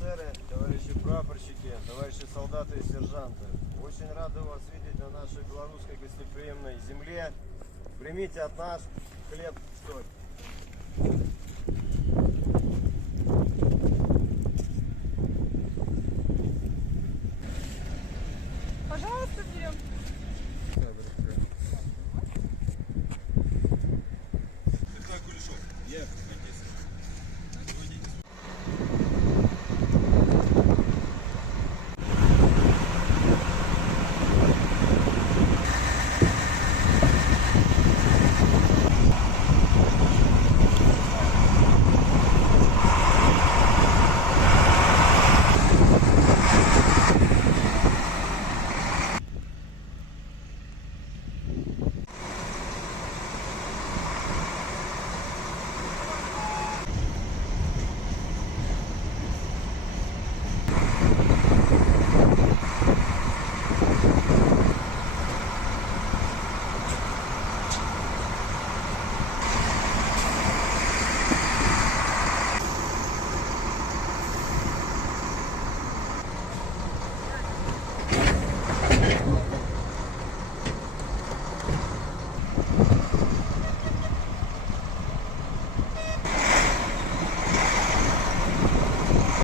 офицеры, товарищи прапорщики, товарищи солдаты и сержанты. Очень рады вас видеть на нашей белорусской гостеприимной земле. Примите от нас хлеб, соль.